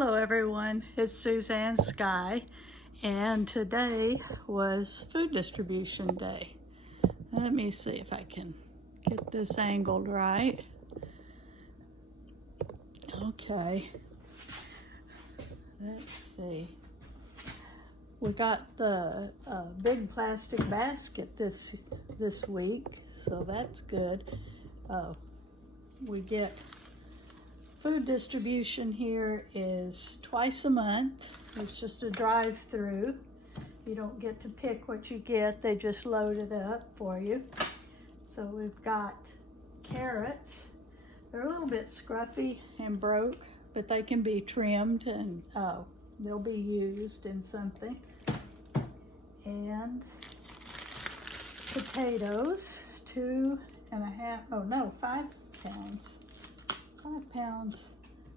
Hello everyone, it's Suzanne Sky, and today was food distribution day. Let me see if I can get this angled right. Okay, let's see. We got the big plastic basket this week, so that's good. We get food distribution here is twice a month. It's just a drive-through. You don't get to pick what you get, they just load it up for you. So we've got carrots. They're a little bit scruffy and broke, but they can be trimmed and they'll be used in something. And potatoes, 5 pounds. 5 pounds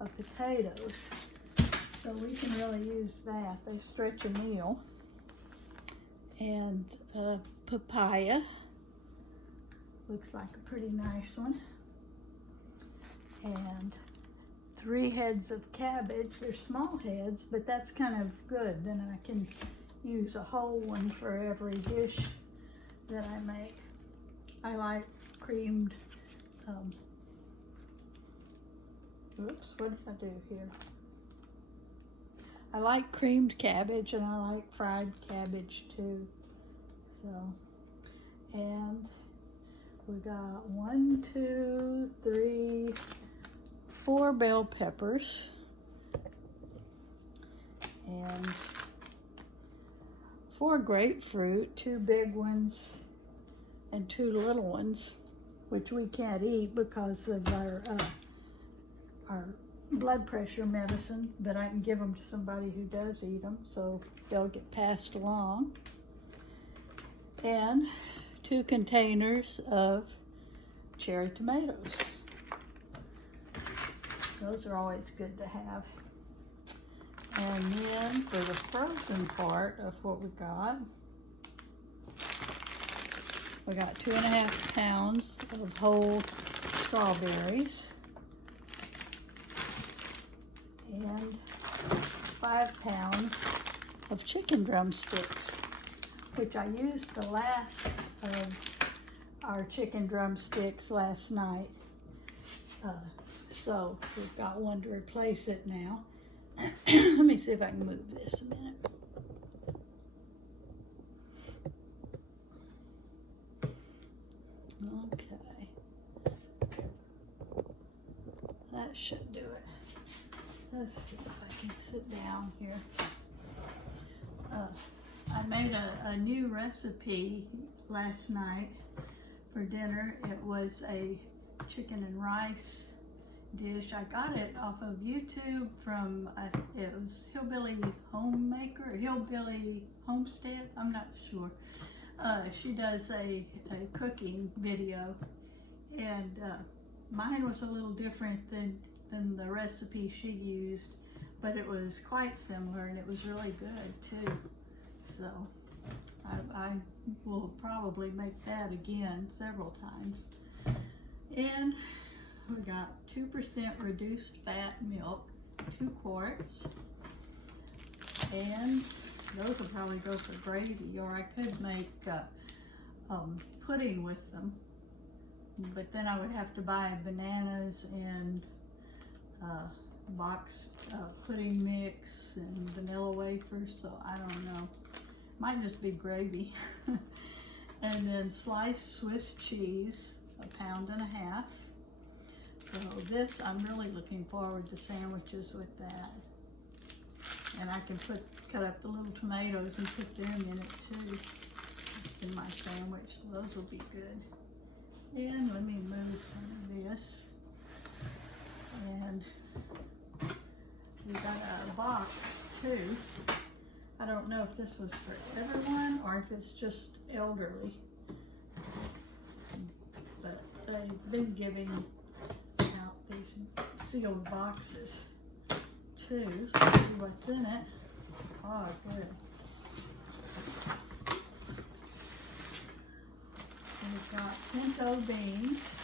of potatoes, so we can really use that. They stretch a meal. And papaya, looks like a pretty nice one. And 3 heads of cabbage. They're small heads, but that's kind of good. Then I can use a whole one for every dish that I make. I like creamed oops, what did I do here? I like creamed cabbage and I like fried cabbage too. So, and we got 1, 2, 3, 4 bell peppers and 4 grapefruit, 2 big ones and 2 little ones, which we can't eat because of our blood pressure medicines, but I can give them to somebody who does eat them, so they'll get passed along. And 2 containers of cherry tomatoes. Those are always good to have. And then for the frozen part of what we got 2.5 pounds of whole strawberries. And 5 pounds of chicken drumsticks, which I used the last of our chicken drumsticks last night. So we've got one to replace it now. Let me see if I can move this a minute. Okay. That should do it. Let's see if I can sit down here. I made a new recipe last night for dinner. It was a chicken and rice dish. I got it off of YouTube from, it was Hillbilly Homemaker, Hillbilly Homestead, I'm not sure. She does a cooking video, and mine was a little different than the recipe she used, but it was quite similar and it was really good too. So I will probably make that again several times. And we got 2% reduced fat milk, 2 quarts, and those will probably go for gravy, or I could make pudding with them, but then I would have to buy bananas and boxed pudding mix and vanilla wafers, so I don't know. Might just be gravy. And then sliced Swiss cheese, 1.5 pounds. So this, I'm really looking forward to sandwiches with that. And I can cut up the little tomatoes and put them in it too, in my sandwich, so those will be good. And let me move some of this. And we got a box too. I don't know if this was for everyone or if it's just elderly, but they've been giving out these sealed boxes too. So let's see what's in it. Oh, good. We've got pinto beans,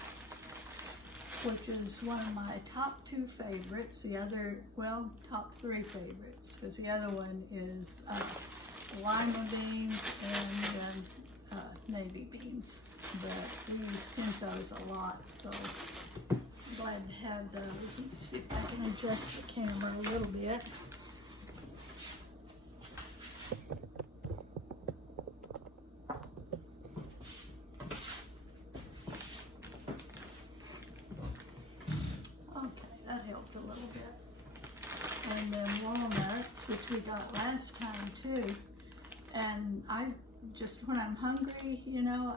which is one of my top 2 favorites. The other, well, top 3 favorites, because the other one is lima beans and navy beans. But we use pintos a lot, so I'm glad to have those. Let me see if I can adjust the camera a little bit. And then walnuts, which we got last time too. And I just, when I'm hungry, you know,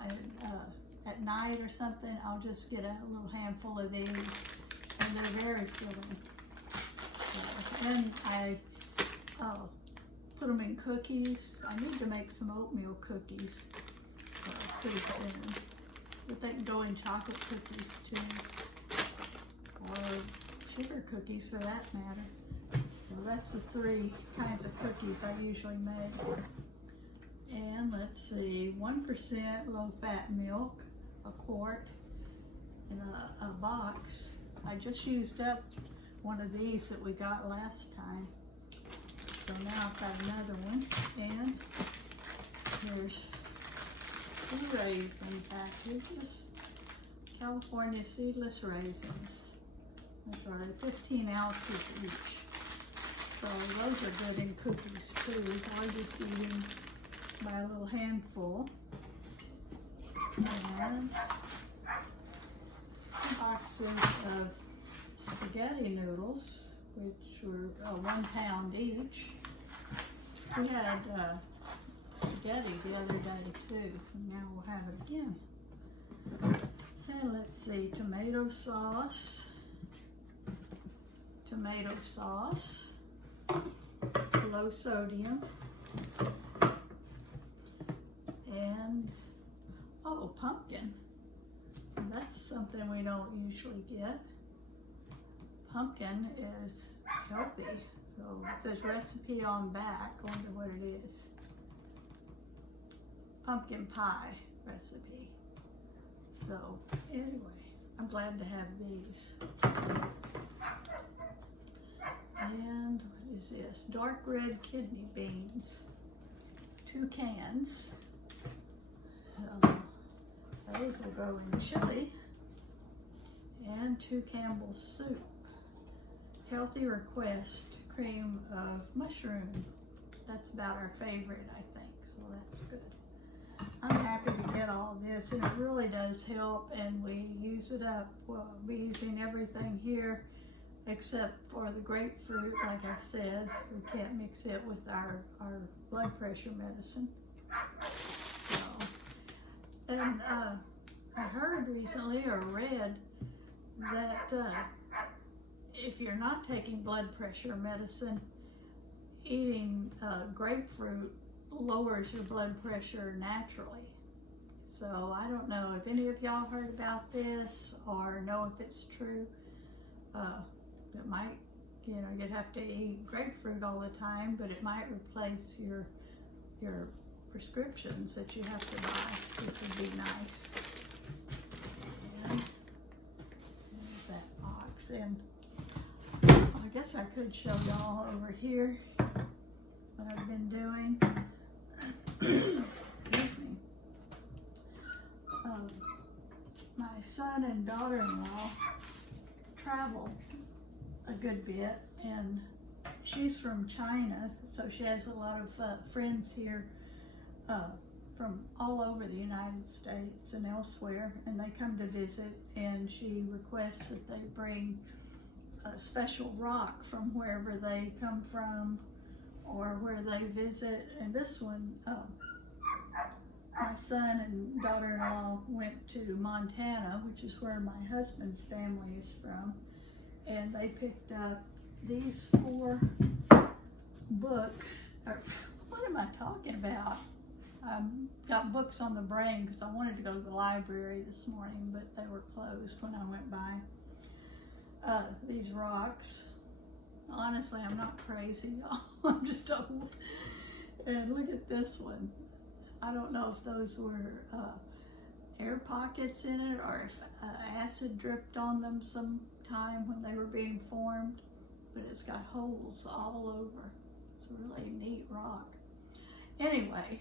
at night or something, I'll just get a little handful of these, and they're very filling. Then I put them in cookies. I need to make some oatmeal cookies pretty soon, but they can go in chocolate cookies too, or sugar cookies for that matter. Well, that's the 3 kinds of cookies I usually make. And let's see, 1% low-fat milk, a quart, in a box. I just used up one of these that we got last time. So now I've got another one. And there's 2 raisin packages, California seedless raisins. That's right, 15 ounces each. So those are good in cookies too. I'm just eating by a little handful. And boxes of spaghetti noodles, which were 1 pound each. We had spaghetti the other day too, and now we'll have it again. And let's see, tomato sauce, low sodium, and pumpkin. And that's something we don't usually get. Pumpkin is healthy, so it says recipe on back. I wonder what it is. Pumpkin pie recipe. So anyway, I'm glad to have these. And what is this? Dark red kidney beans. 2 cans. Those will go in chili. And 2 Campbell's soup. Healthy request, cream of mushroom. That's about our favorite, I think, so that's good. I'm happy to get all this, and it really does help, and we use it up. We'll be using everything here except for the grapefruit. Like I said, we can't mix it with our blood pressure medicine. So, and I heard recently or read that if you're not taking blood pressure medicine, eating grapefruit lowers your blood pressure naturally. So I don't know if any of y'all heard about this or know if it's true. It might, you know, you'd have to eat grapefruit all the time, but it might replace your prescriptions that you have to buy, which would be nice. And there's that box. And I guess I could show y'all over here what I've been doing. Excuse me. My son and daughter-in-law travel a good bit, and she's from China, so she has a lot of friends here from all over the United States and elsewhere, and they come to visit, and she requests that they bring a special rock from wherever they come from or where they visit. And this one, my son and daughter-in-law went to Montana, which is where my husband's family is from, and they picked up these 4 books. What am I talking about? Got books on the brain because I wanted to go to the library this morning, but they were closed when I went by. These rocks. Honestly, I'm not crazy, y'all. I'm just old. And look at this one. I don't know if those were air pockets in it, or if acid dripped on them sometime when they were being formed, but it's got holes all over. It's a really neat rock. Anyway,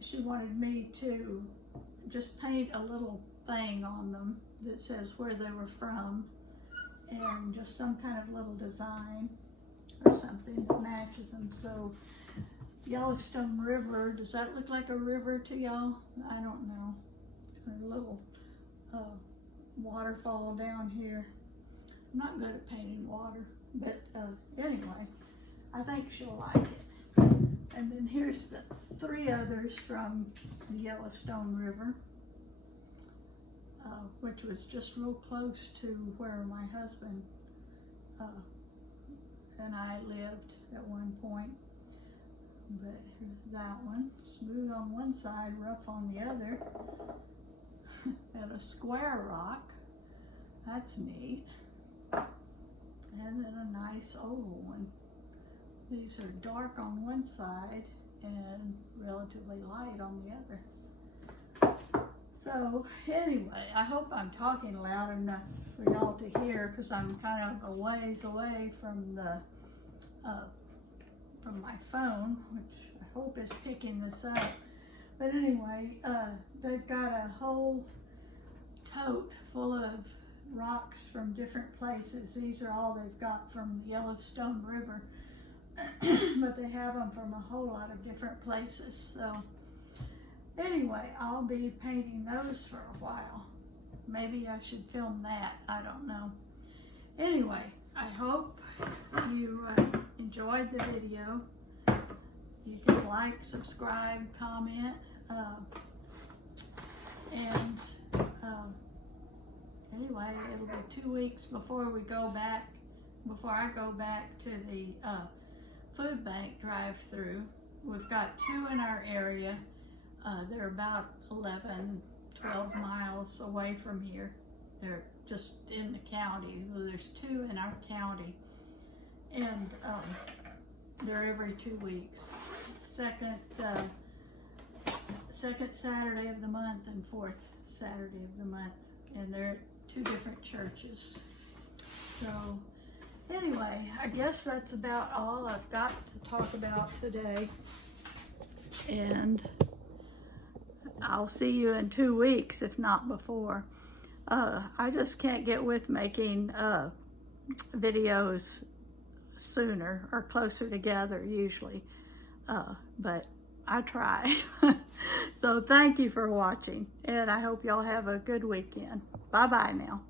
she wanted me to just paint a little thing on them that says where they were from, and just some kind of little design or something that matches them. So Yellowstone River, does that look like a river to y'all? I don't know. A little waterfall down here. I'm not good at painting water, but anyway, I think she'll like it. And then here's the 3 others from the Yellowstone River, which was just real close to where my husband and I lived at one point. But here's that one, smooth on one side, rough on the other, and a square rock. That's neat. And then a nice oval one. These are dark on one side and relatively light on the other. So anyway, I hope I'm talking loud enough for y'all to hear, because I'm kind of a ways away from the from my phone, which I hope is picking this up. But anyway, they've got a whole tote full of rocks from different places. These are all they've got from the Yellowstone River, but they have them from a whole lot of different places. So anyway, I'll be painting those for a while. Maybe I should film that, I don't know. Anyway, I hope you enjoyed the video. You can like, subscribe, comment, and anyway, it'll be 2 weeks before I go back to the food bank drive-through. We've got 2 in our area. They're about 11, 12 miles away from here. They're just in the county. There's 2 in our county, and they're every 2 weeks. Second Saturday of the month and 4th Saturday of the month, and they're at 2 different churches. So anyway, I guess that's about all I've got to talk about today, and I'll see you in 2 weeks, if not before. I just can't get with making videos sooner or closer together usually, but I try. So thank you for watching, and I hope y'all have a good weekend. Bye-bye now.